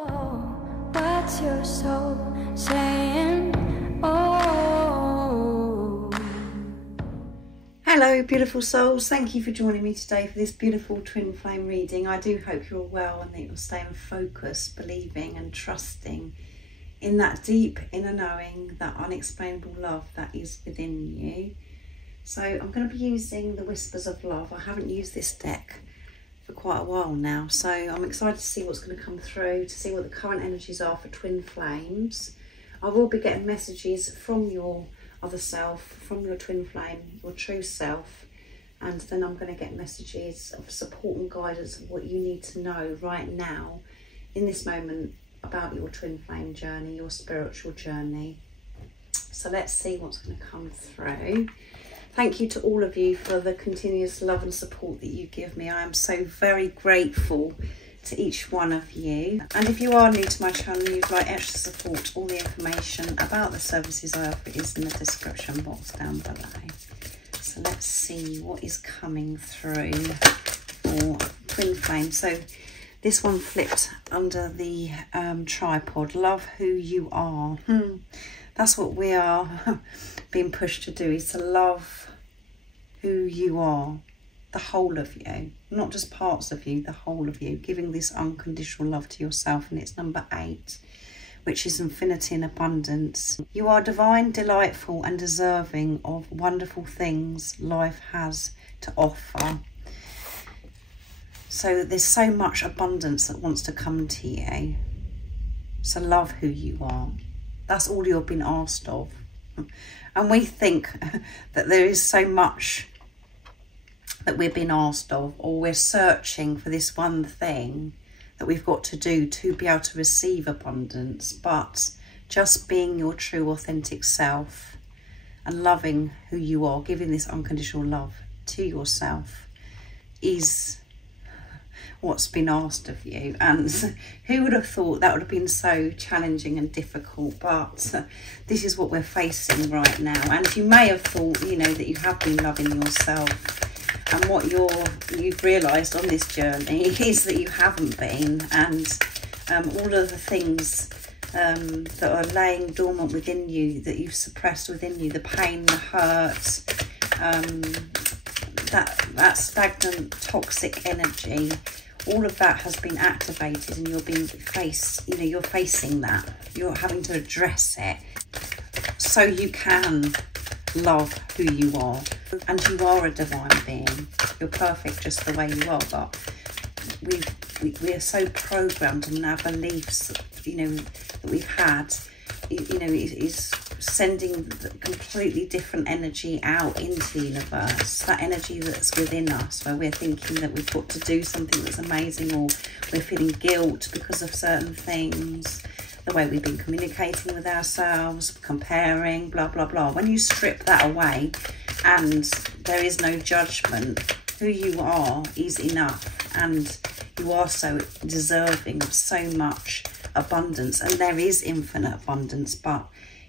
What's your soul saying? Oh. Hello beautiful souls, thank you for joining me today for this beautiful twin flame reading. I do hope you're well and that you're staying focused, believing and trusting in that deep inner knowing, that unexplainable love that is within you. So I'm going to be using the Whispers of Love. I haven't used this deck for quite a while now, so I'm excited to see what's going to come through, to see what the current energies are for twin flames. I will be getting messages from your other self, from your twin flame, your true self, and then I'm going to get messages of support and guidance of what you need to know right now in this moment about your twin flame journey, your spiritual journey. So let's see what's going to come through. Thank you to all of you for the continuous love and support that you give me. I am so very grateful to each one of you. And if you are new to my channel and you'd like extra support, all the information about the services I offer is in the description box down below. So let's see what is coming through for twin flame. So this one flipped under the tripod. Love who you are. That's what we are being pushed to do, is to love who you are, the whole of you, not just parts of you, the whole of you, giving this unconditional love to yourself. And it's number 8, which is infinity and abundance. You are divine, delightful and deserving of wonderful things life has to offer. So there's so much abundance that wants to come to you. So love who you are. That's all you've been asked of. And we think that there is so much that we're being asked of, or we're searching for this one thing that we've got to do to be able to receive abundance. But just being your true authentic self and loving who you are, giving this unconditional love to yourself, is what's been asked of you. And who would have thought that would have been so challenging and difficult? But this is what we're facing right now. And you may have thought, you know, that you have been loving yourself, and what you've realised on this journey is that you haven't been. And all of the things that are laying dormant within you, that you've suppressed within you, the pain, the hurt, that stagnant toxic energy, all of that has been activated, and you're being you're facing that. You're having to address it so you can love who you are. And you are a divine being. You're perfect just the way you are. But we are so programmed, and our beliefs, you know, that we've had, you know, is sending completely different energy out into the universe. That energy that's within us, where we're thinking that we've got to do something that's amazing, or we're feeling guilt because of certain things, the way we've been communicating with ourselves, comparing, blah blah blah. When you strip that away and there is no judgment, who you are is enough, and you are so deserving of so much abundance. And there is infinite abundance, but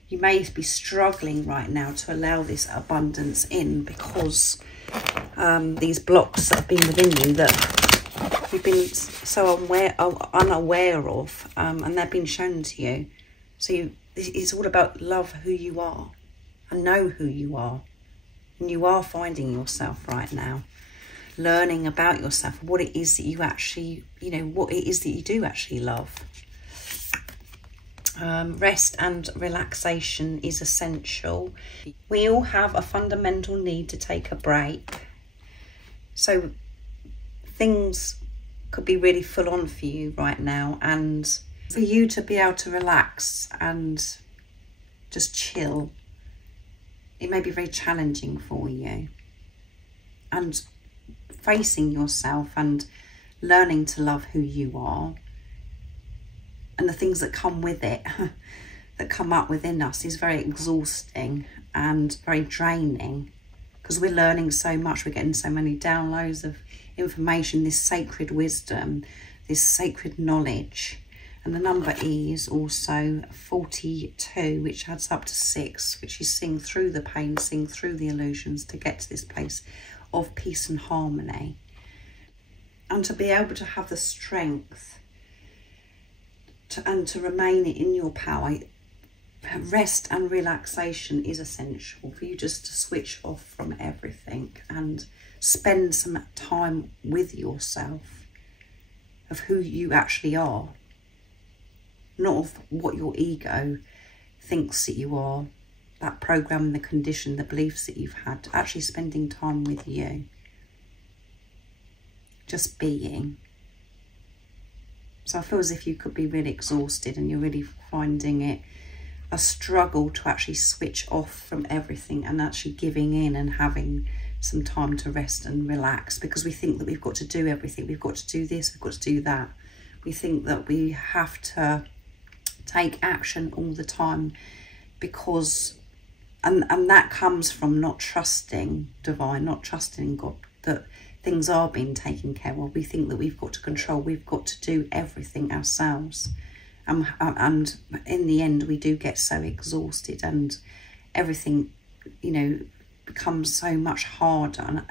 you may be struggling right now to allow this abundance in, because these blocks that have been within you that you've been so unaware of, and they've been shown to you. So it's all about love who you are and know who you are. And you are finding yourself right now, learning about yourself, what it is that you actually, you know, what it is that you do actually love. Rest and relaxation is essential. We all have a fundamental need to take a break. So things could be really full on for you right now, and for you to be able to relax and just chill, it may be very challenging for you. And facing yourself and learning to love who you are, and the things that come with it, that come up within us, is very exhausting and very draining, because we're learning so much. We're getting so many downloads of information, this sacred wisdom, this sacred knowledge. And the number E is also 42, which adds up to 6, which is seeing through the pain, seeing through the illusions to get to this place of peace and harmony. And to be able to have the strength and to remain in your power, rest and relaxation is essential for you just to switch off from everything and spend some time with yourself, of who you actually are, not of what your ego thinks that you are, that program, the condition, the beliefs that you've had. Actually spending time with you, just being. So I feel as if you could be really exhausted and you're really finding it a struggle to actually switch off from everything and actually giving in and having some time to rest and relax, because we think that we've got to do everything. We've got to do this, we've got to do that. We think that we have to take action all the time, because and that comes from not trusting divine, not trusting in God, that things are being taken care of. We think that we've got to control, we've got to do everything ourselves. And in the end, we do get so exhausted and everything, you know, becomes so much harder,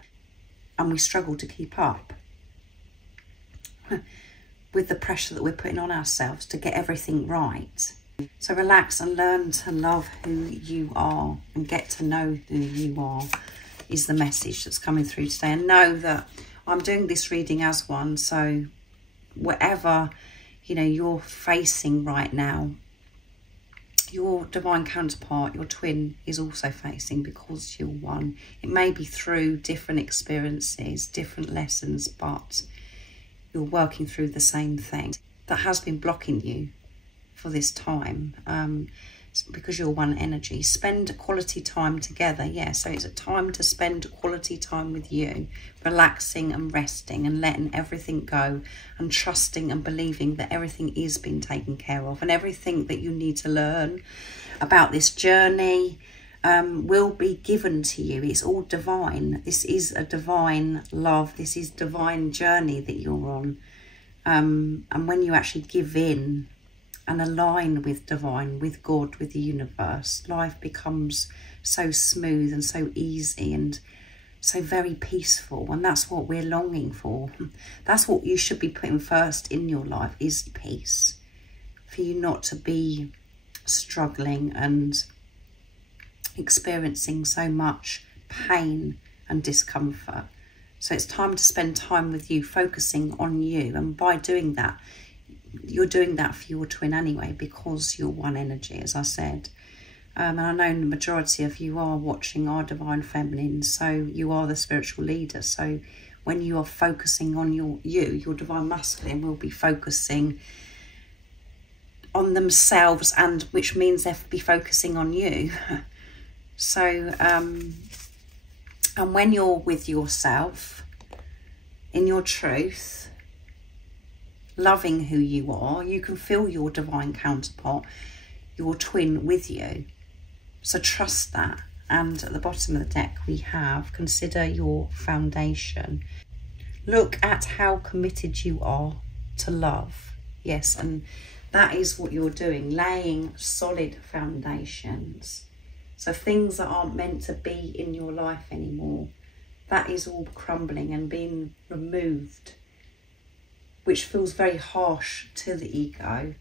and we struggle to keep up with the pressure that we're putting on ourselves to get everything right. So relax and learn to love who you are and get to know who you are is the message that's coming through today. And know that I'm doing this reading as one, so whatever, you know, you're facing right now, your divine counterpart, your twin, is also facing, because you're one. It may be through different experiences, different lessons, but you're working through the same thing that has been blocking you for this time, because you're one energy. Spend quality time together. Yeah, so it's a time to spend quality time with you, relaxing and resting and letting everything go and trusting and believing that everything is being taken care of, and everything that you need to learn about this journey will be given to you. It's all divine. This is a divine love. This is divine journey that you're on. And when you actually give in and align with divine, with God, with the universe, life becomes so smooth and so easy and so very peaceful. And that's what we're longing for. That's what you should be putting first in your life, is peace. For you not to be struggling and experiencing so much pain and discomfort. So it's time to spend time with you, focusing on you. And by doing that, you're doing that for your twin anyway, because you're one energy, as I said. And I know the majority of you are watching are divine feminine, so you are the spiritual leader. So when you are focusing on your divine masculine will be focusing on themselves, and which means they'll be focusing on you. So and when you're with yourself in your truth, loving who you are, you can feel your divine counterpart, your twin, with you. So trust that. And at the bottom of the deck we have, consider your foundation. Look at how committed you are to love. Yes, and that is what you're doing, laying solid foundations. So things that aren't meant to be in your life anymore, that is all crumbling and being removed, which feels very harsh to the ego.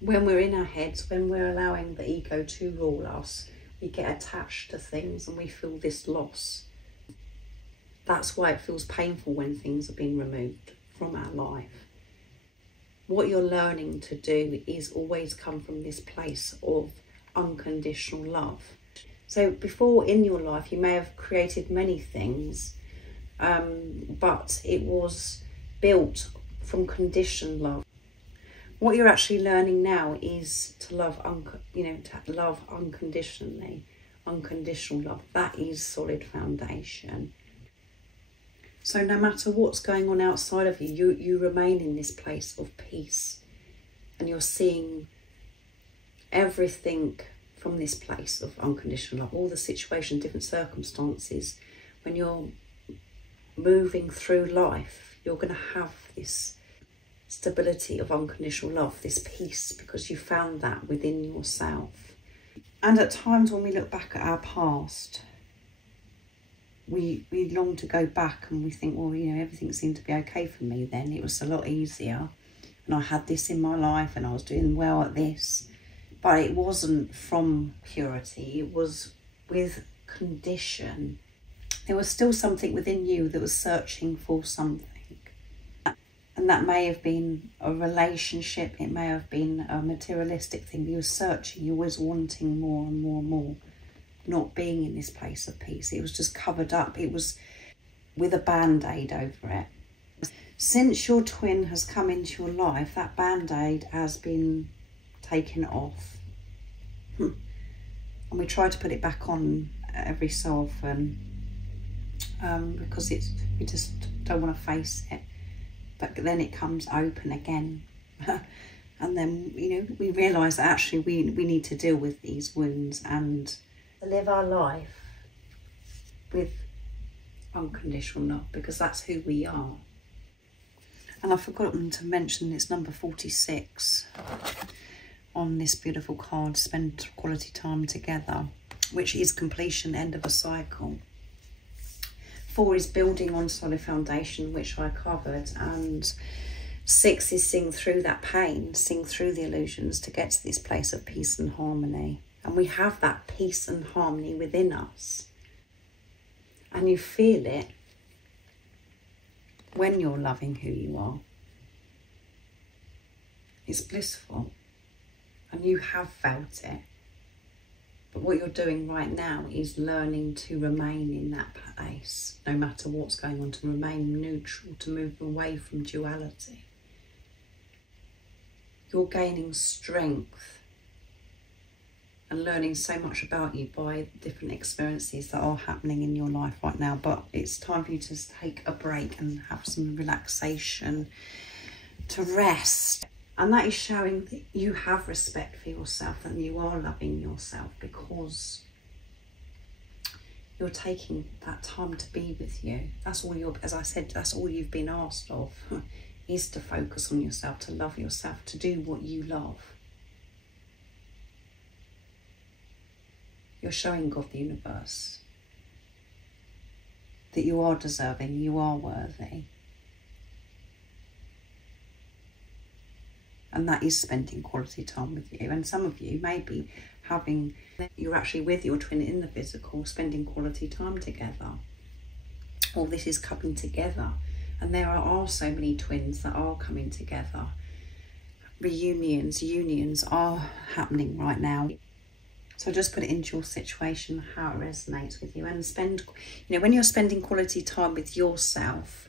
When we're in our heads, when we're allowing the ego to rule us, we get attached to things and we feel this loss. That's why it feels painful when things are being removed from our life. What you're learning to do is always come from this place of unconditional love. So before, in your life, you may have created many things, but it was built from conditioned love. What you're actually learning now is to love, to love unconditionally, unconditional love. That is solid foundation. So no matter what's going on outside of you, you remain in this place of peace, and you're seeing everything from this place of unconditional love. All the situations, different circumstances, when you're moving through life, you're going to have this stability of unconditional love, this peace, because you found that within yourself. And at times when we look back at our past, we long to go back and we think, well, everything seemed to be okay for me then. It was a lot easier. and I had this in my life and I was doing well at this, but it wasn't from purity. It was with condition. There was still something within you that was searching for something. And that may have been a relationship, it may have been a materialistic thing. You were searching, you was wanting more and more and more, not being in this place of peace. It was just covered up. It was with a band-aid over it. Since your twin has come into your life, that band-aid has been taken off. And we try to put it back on every so often because we just don't want to face it. But then it comes open again. And then, you know, we realise that actually we need to deal with these wounds and live our life with unconditional love, because that's who we are. And I've forgotten to mention it's number 46 on this beautiful card, spend quality time together, which is completion, end of a cycle. 4 is building on solid foundation, which I covered, and 6 is sing through that pain, sing through the illusions to get to this place of peace and harmony. And we have that peace and harmony within us, and you feel it when you're loving who you are. It's blissful, and you have felt it. But what you're doing right now is learning to remain in that place, no matter what's going on, to remain neutral, to move away from duality. You're gaining strength and learning so much about you by different experiences that are happening in your life right now. But it's time for you to take a break and have some relaxation, to rest. And that is showing that you have respect for yourself and you are loving yourself, because you're taking that time to be with you. That's all you're, as I said, that's all you've been asked of, is to focus on yourself, to love yourself, to do what you love. You're showing God, the universe, that you are deserving, you are worthy. And that is spending quality time with you. And some of you may be having, you're actually with your twin in the physical, spending quality time together. Or this is coming together. And there are so many twins that are coming together. Reunions, unions are happening right now. So just put it into your situation, how it resonates with you. And spend, you know, when you're spending quality time with yourself,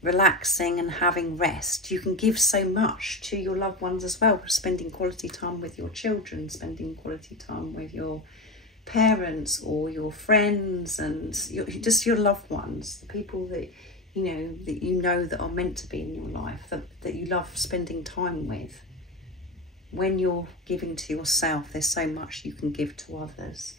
relaxing and having rest, you can give so much to your loved ones as well. Spending quality time with your children, spending quality time with your parents or your friends and just your loved ones, the people that you know that are meant to be in your life, that you love spending time with. When you're giving to yourself, there's so much you can give to others.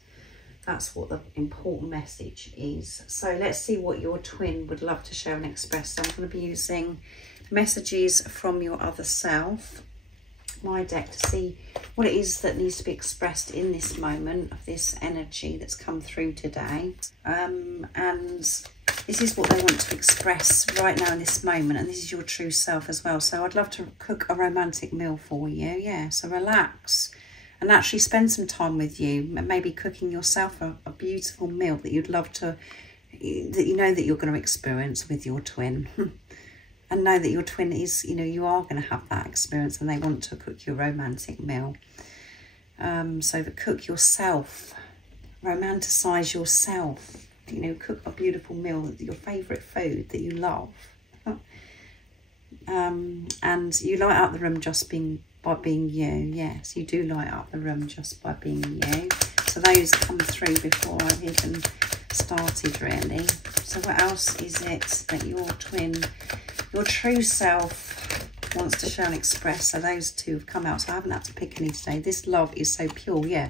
That's what the important message is. So let's see what your twin would love to share and express. So I'm going to be using messages from your other self, my deck, to see what it is that needs to be expressed in this moment of this energy that's come through today. And this is what they want to express right now in this moment, and this is your true self as well. So I'd love to cook a romantic meal for you. Yeah, so relax and actually spend some time with you, maybe cooking yourself a beautiful meal that you'd love to, that you know that you're going to experience with your twin. And know that your twin is, you are going to have that experience and they want to cook you a romantic meal. So cook yourself, romanticise yourself, cook a beautiful meal, your favourite food that you love. And you light up the room just by being you. Yes, you do light up the room just by being you. So those come through before I've even started, really. So what else is it that your twin, your true self, wants to show and express? So those two have come out, so I haven't had to pick any today. This love is so pure. Yeah,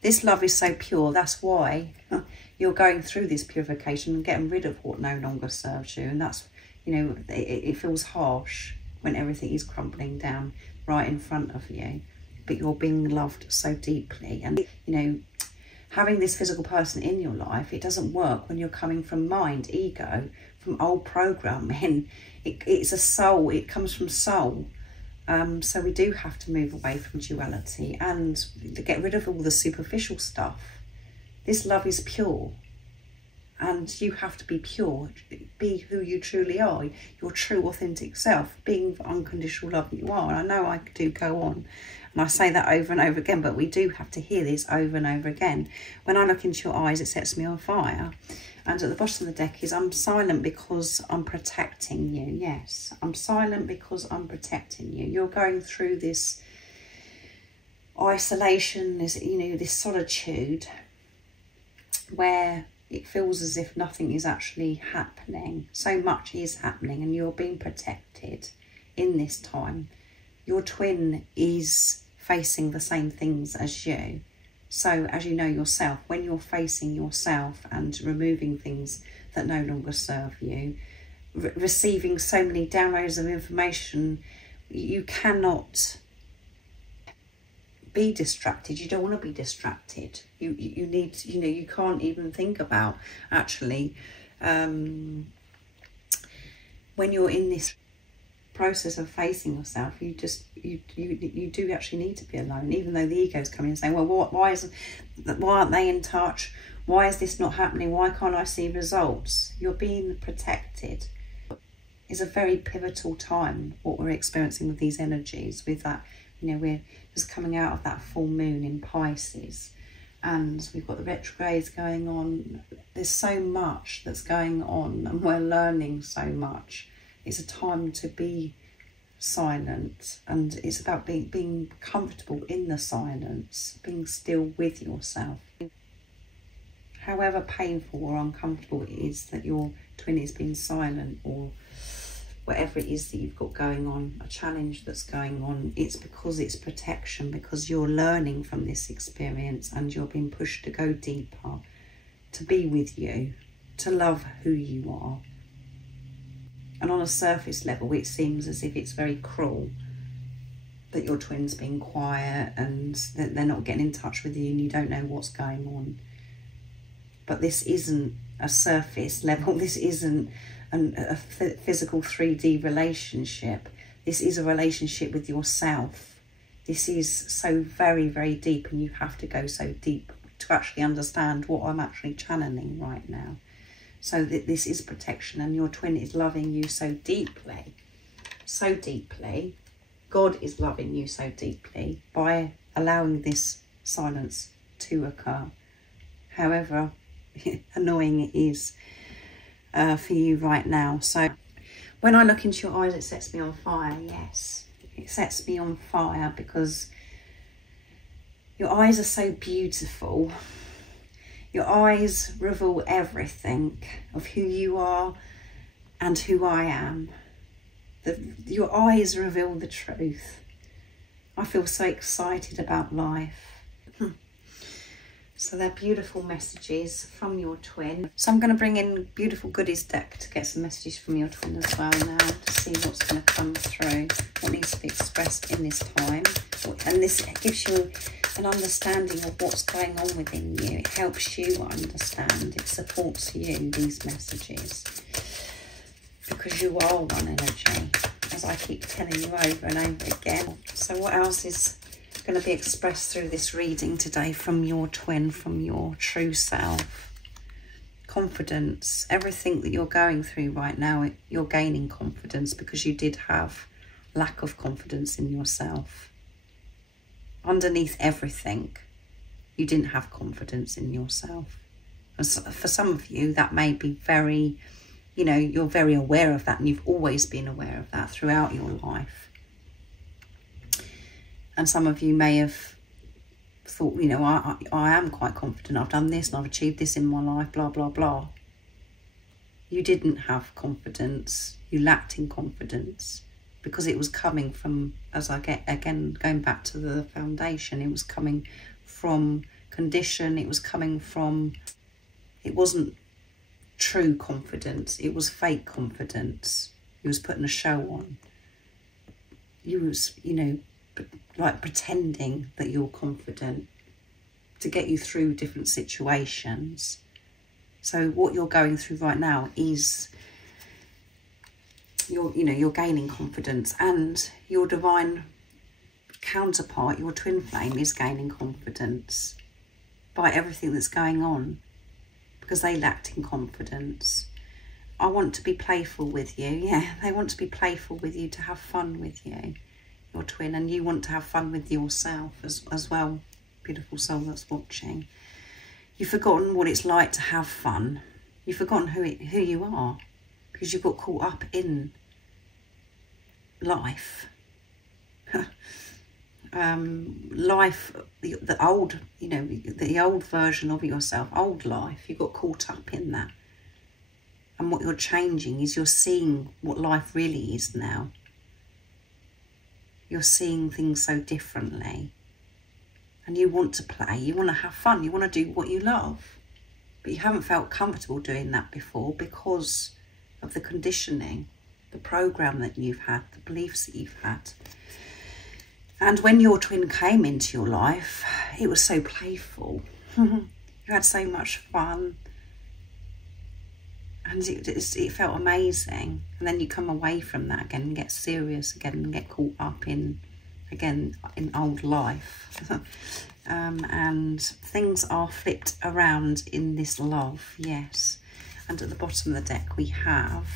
this love is so pure. That's why you're going through this purification and getting rid of what no longer serves you. And that's, it feels harsh when everything is crumbling down right in front of you, but you're being loved so deeply. And having this physical person in your life, it doesn't work when you're coming from mind, ego, from old programming. It's a soul, it comes from soul. So we do have to move away from duality and get rid of all the superficial stuff. This love is pure, and you have to be pure. Be who you truly are, your true authentic self, being the unconditional love that you are. And I know I do go on and I say that over and over again, but we do have to hear this over and over again. When I look into your eyes, it sets me on fire. And at the bottom of the deck is, I'm silent because I'm protecting you. Yes, I'm silent because I'm protecting you. You're going through this isolation, this, this solitude, where it feels as if nothing is actually happening. So much is happening, and you're being protected in this time. Your twin is facing the same things as you. So as you know yourself, when you're facing yourself and removing things that no longer serve you, receiving so many downloads of information, you cannot be distracted. You don't want to be distracted. You need, you can't even think about actually, when you're in this process of facing yourself, you do actually need to be alone, even though the ego's coming and saying, well, why aren't they in touch? Why is this not happening? Why can't I see results? You're being protected. It's a very pivotal time, what we're experiencing with these energies, with that, we're just coming out of that full moon in Pisces, and we've got the retrogrades going on. There's so much that's going on, and we're learning so much. It's a time to be silent, and it's about being comfortable in the silence, being still with yourself. However painful or uncomfortable it is that your twin is being silent, or whatever it is that you've got going on, a challenge that's going on, it's because it's protection, because you're learning from this experience and you're being pushed to go deeper, to be with you, to love who you are. And on a surface level, it seems as if it's very cruel that your twin's being quiet and that they're not getting in touch with you and you don't know what's going on. But this isn't a surface level. This isn't a physical 3D relationship. This is a relationship with yourself. This is so very, very deep, and you have to go so deep to actually understand what I'm actually channeling right now. So that this is protection, and your twin is loving you so deeply, so deeply. God is loving you so deeply by allowing this silence to occur. However annoying it is for you right now. So when I look into your eyes, it sets me on fire. Yes, it sets me on fire because your eyes are so beautiful. Your eyes reveal everything of who you are and who I am. Your eyes reveal the truth. I feel so excited about life. So they're beautiful messages from your twin. So I'm going to bring in beautiful goodies deck to get some messages from your twin as well now, to see what's going to come through, what needs to be expressed in this time. And this gives you an understanding of what's going on within you. It helps you understand. It supports you, these messages, because you are one energy, as I keep telling you over and over again. So what else is going to be expressed through this reading today from your twin, from your true self? Confidence. Everything that you're going through right now, you're gaining confidence because you did have lack of confidence in yourself. Underneath everything, you didn't have confidence in yourself. And so for some of you, that may be very, you're very aware of that, and you've always been aware of that throughout your life. And some of you may have thought, I am quite confident. I've done this and I've achieved this in my life, blah, blah, blah. You didn't have confidence. You lacked in confidence because it was coming from, as I get, again, going back to the foundation, it was coming from condition. It was coming from, it wasn't true confidence. It was fake confidence. You was putting a show on. You was, like pretending that you're confident to get you through different situations. So what you're going through right now is you're gaining confidence, and your divine counterpart, your twin flame, is gaining confidence by everything that's going on, because they lacked in confidence. I want to be playful with you. Yeah, they want to be playful with you, to have fun with you, your twin, and you want to have fun with yourself as well, beautiful soul that's watching. You've forgotten what it's like to have fun. You've forgotten who you are, because you got caught up in life. Life, the old, the old version of yourself, old life. You got caught up in that. And what you're changing is you're seeing what life really is now. You're seeing things so differently. And you want to play, you want to have fun, you want to do what you love. But you haven't felt comfortable doing that before because of the conditioning, the program that you've had, the beliefs that you've had. And when your twin came into your life, it was so playful. You had so much fun. And it felt amazing. And then you come away from that again and get serious again and get caught up in old life. And things are flipped around in this love, yes. And at the bottom of the deck we have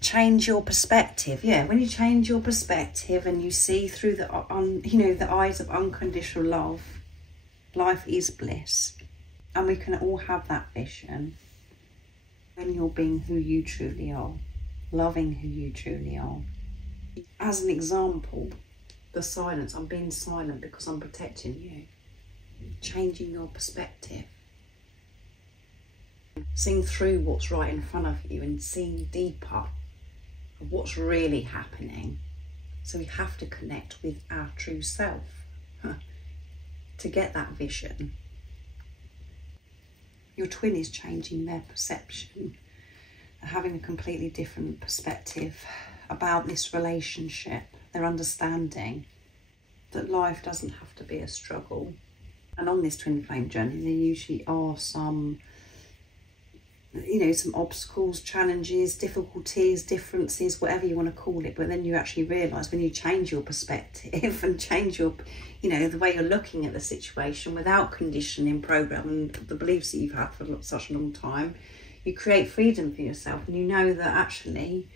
change your perspective. Yeah, when you change your perspective and you see through the eyes of unconditional love, life is bliss. And we can all have that vision when you're being who you truly are, loving who you truly are. As an example, the silence, I'm being silent because I'm protecting you. Changing your perspective. Seeing through what's right in front of you and seeing deeper of what's really happening. So we have to connect with our true self to get that vision. Your twin is changing their perception, having a completely different perspective about this relationship. They're understanding that life doesn't have to be a struggle. And on this twin flame journey, there usually are some, some obstacles, challenges, difficulties, differences, whatever you want to call it. But then you actually realise when you change your perspective and change your, the way you're looking at the situation without conditioning, program and the beliefs that you've had for such a long time, you create freedom for yourself. And you know that actually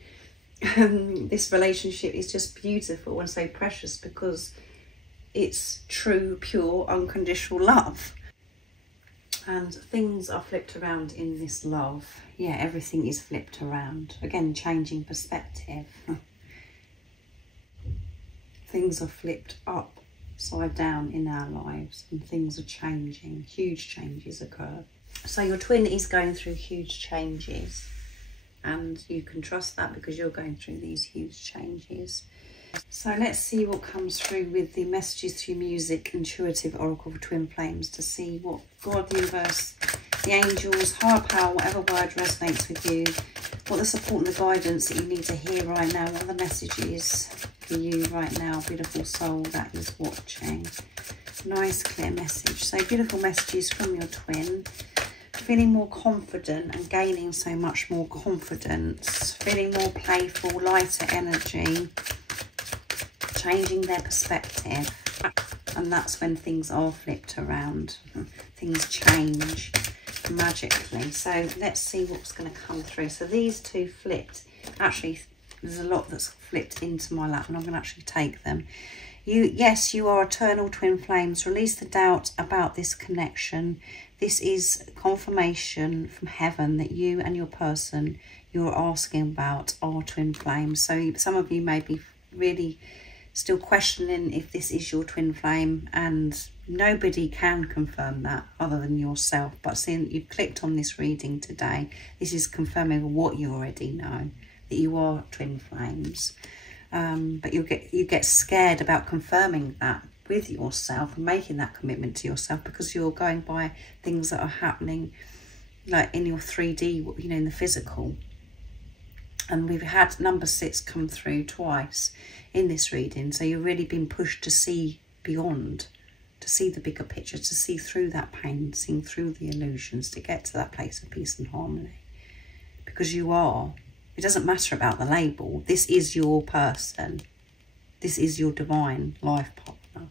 this relationship is just beautiful and so precious because it's true, pure, unconditional love. And things are flipped around in this love. Yeah, everything is flipped around. Again, changing perspective. Things are flipped upside down in our lives and things are changing. Huge changes occur. So your twin is going through huge changes and you can trust that because you're going through these huge changes. So let's see what comes through with the messages through music, intuitive oracle for twin flames, to see what God, the universe, the angels, higher power, whatever word resonates with you, what the support and the guidance that you need to hear right now, what are the messages for you right now, beautiful soul that is watching. Nice clear message. So beautiful messages from your twin. Feeling more confident and gaining so much more confidence, feeling more playful, lighter energy, changing their perspective, and that's when things are flipped around. Things change magically. So let's see what's going to come through. So these two flipped. Actually, there's a lot that's flipped into my lap and I'm going to actually take them. Yes, you are eternal twin flames. Release the doubt about this connection. This is confirmation from heaven that you and your person you're asking about are twin flames. So some of you may be really still questioning if this is your twin flame, and nobody can confirm that other than yourself. But seeing that you've clicked on this reading today, this is confirming what you already know, that you are twin flames. But you get scared about confirming that with yourself and making that commitment to yourself because you're going by things that are happening like in your 3D, in the physical. And we've had number 6 come through twice in this reading. So you've really been pushed to see beyond, to see the bigger picture, to see through that pain, seeing through the illusions, to get to that place of peace and harmony. Because you are It doesn't matter about the label. This is your person. This is your divine life partner.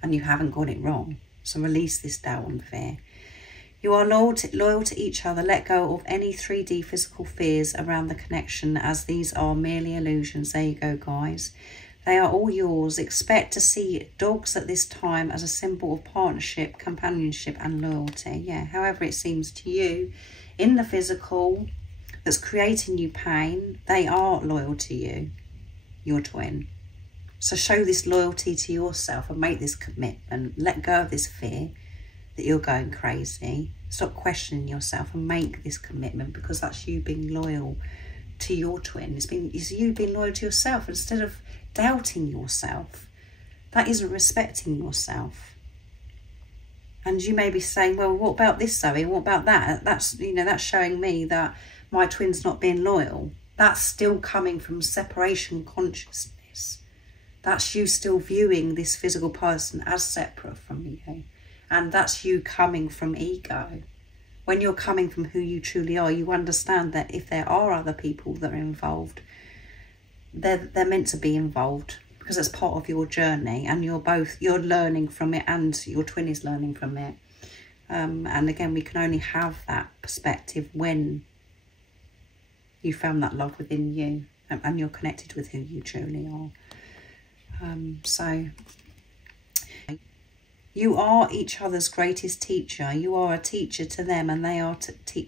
And you haven't got it wrong. So release this doubt and fear. You are loyal to each other. Let go of any 3D physical fears around the connection, as these are merely illusions. There you go, guys. They are all yours. Expect to see dogs at this time as a symbol of partnership, companionship and loyalty. Yeah, however it seems to you in the physical that's creating you pain, they are loyal to you, your twin. So show this loyalty to yourself and make this commitment. Let go of this fear that you're going crazy. Stop questioning yourself and make this commitment, because that's you being loyal to your twin. It's you being loyal to yourself instead of doubting yourself. That isn't respecting yourself. And you may be saying, well, what about this, Zoe? What about that? That's, you know, that's showing me that my twin's not being loyal. That's still coming from separation consciousness. That's you still viewing this physical person as separate from you. And that's you coming from ego. When you're coming from who you truly are, you understand that if there are other people that are involved, they're meant to be involved, because it's part of your journey, and you're learning from it, and your twin is learning from it. And again, we can only have that perspective when you found that love within you, and you're connected with who you truly are. So you are each other's greatest teacher. You are a teacher to them, and they are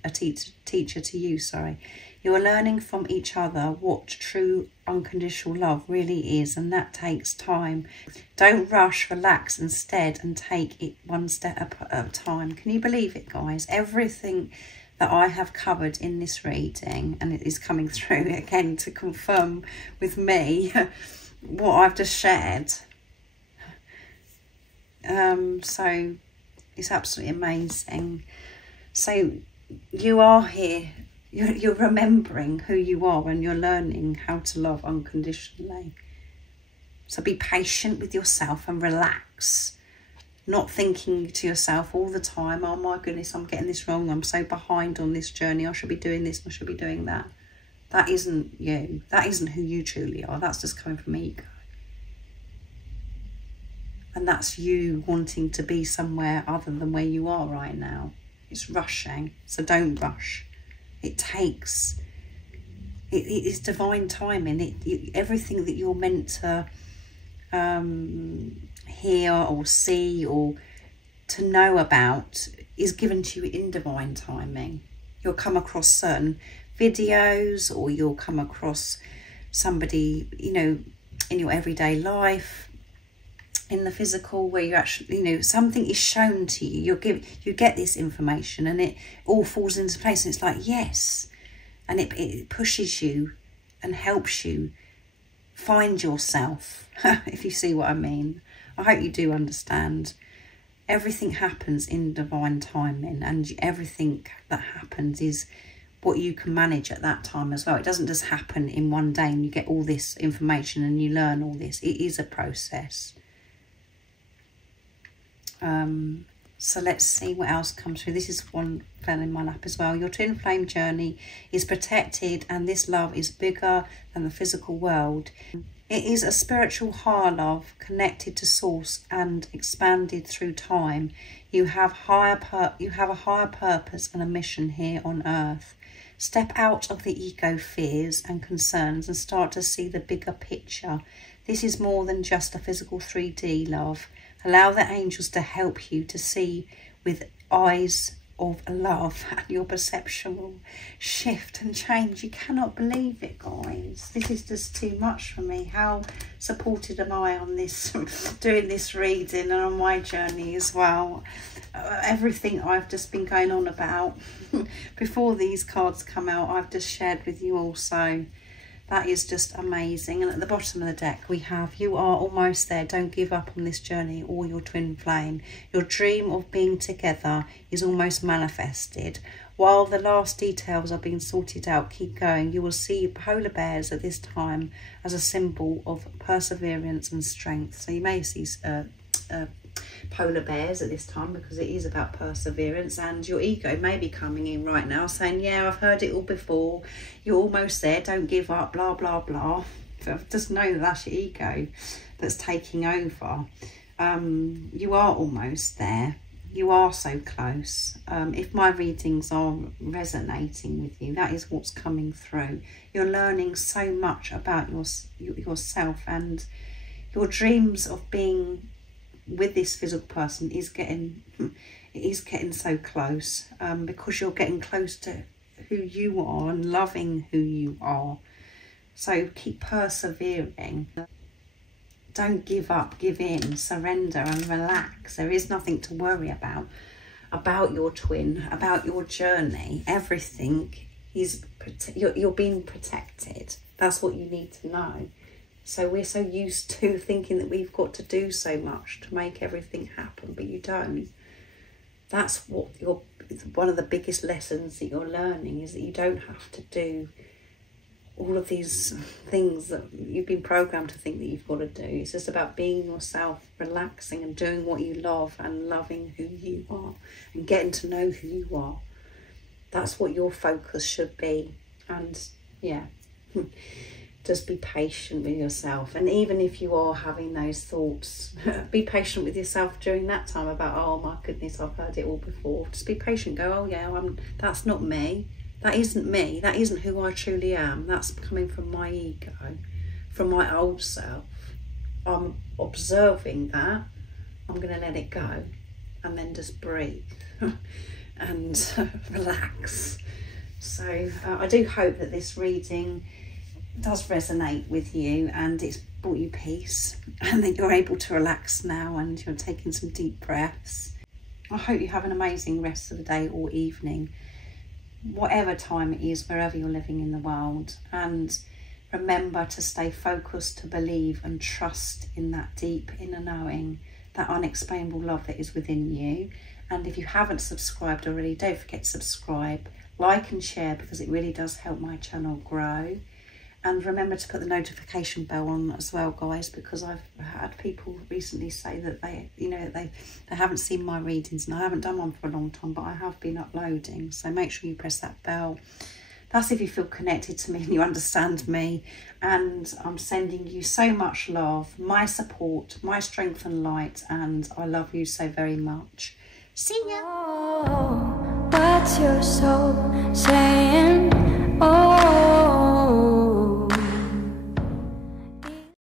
a teacher to you, sorry. You are learning from each other what true unconditional love really is, and that takes time. Don't rush, relax instead, and take it one step at a time. Can you believe it, guys? Everything that I have covered in this reading, and it is coming through again to confirm with me what I've just shared. So it's absolutely amazing. So you are here. You're remembering who you are when you're learning how to love unconditionally. So be patient with yourself and relax. Not thinking to yourself all the time, oh my goodness, I'm getting this wrong. I'm so behind on this journey. I should be doing this. I should be doing that. That isn't you. That isn't who you truly are. That's just coming from ego. And that's you wanting to be somewhere other than where you are right now. It's rushing. So don't rush. It is divine timing. Everything that you're meant to hear or see or to know about is given to you in divine timing. You'll come across certain videos, or you'll come across somebody, you know, in your everyday life, in the physical, where you actually, you know, something is shown to you. You get this information, and it all falls into place, and it's like, yes. And it pushes you and helps you find yourself, if you see what I mean. I hope you do understand. Everything happens in divine timing, and everything that happens is what you can manage at that time as well. It doesn't just happen in one day and you get all this information and you learn all this. It is a process. So let's see what else comes through. This is one fell in my lap as well. Your twin flame journey is protected, and this love is bigger than the physical world. It is a spiritual higher love connected to source and expanded through time. You have a higher purpose and a mission here on earth. Step out of the ego fears and concerns and start to see the bigger picture. This is more than just a physical 3D love. Allow the angels to help you to see with eyes of love, and your perception will shift and change. You cannot believe it, guys. This is just too much for me. How supported am I on this, doing this reading, and on my journey as well. Everything I've just been going on about before these cards come out, I've just shared with you also. That is just amazing. And at the bottom of the deck we have, you are almost there. Don't give up on this journey or your twin flame. Your dream of being together is almost manifested. While the last details are being sorted out, keep going. You will see polar bears at this time as a symbol of perseverance and strength. So you may see polar bears at this time, because it is about perseverance. And your ego may be coming in right now saying, yeah, I've heard it all before, you're almost there, don't give up, blah blah blah. But just know that that's your ego that's taking over. You are almost there. You are so close. If my readings are resonating with you, that is what's coming through. You're learning so much about yourself, and your dreams of being with this physical person is getting so close, because you're getting close to who you are and loving who you are. So keep persevering. Don't give up, give in, surrender and relax. There is nothing to worry about your twin, about your journey. Everything is, you're being protected. That's what you need to know. So we're so used to thinking that we've got to do so much to make everything happen, but you don't. That's what one of the biggest lessons that you're learning, is that you don't have to do all of these things that you've been programmed to think that you've got to do. It's just about being yourself, relaxing and doing what you love and loving who you are and getting to know who you are. That's what your focus should be. And yeah, just be patient with yourself. And even if you are having those thoughts, be patient with yourself during that time about, oh my goodness, I've heard it all before. Just be patient. Go, oh yeah, that's not me. That isn't me. That isn't who I truly am. That's coming from my ego, from my old self. I'm observing that. I'm going to let it go and then just breathe and relax. So I do hope that this reading does resonate with you and it's brought you peace, and that you're able to relax now and you're taking some deep breaths. I hope you have an amazing rest of the day or evening, whatever time it is, wherever you're living in the world. And remember to stay focused, to believe and trust in that deep inner knowing, that unexplainable love that is within you. And if you haven't subscribed already, don't forget to subscribe, like and share, because it really does help my channel grow. And remember to put the notification bell on as well, guys, because I've had people recently say that they haven't seen my readings, and I haven't done one for a long time, but I have been uploading. So make sure you press that bell. That's if you feel connected to me and you understand me. And I'm sending you so much love, my support, my strength and light, and I love you so very much. See ya. Oh, what's your soul saying? Oh.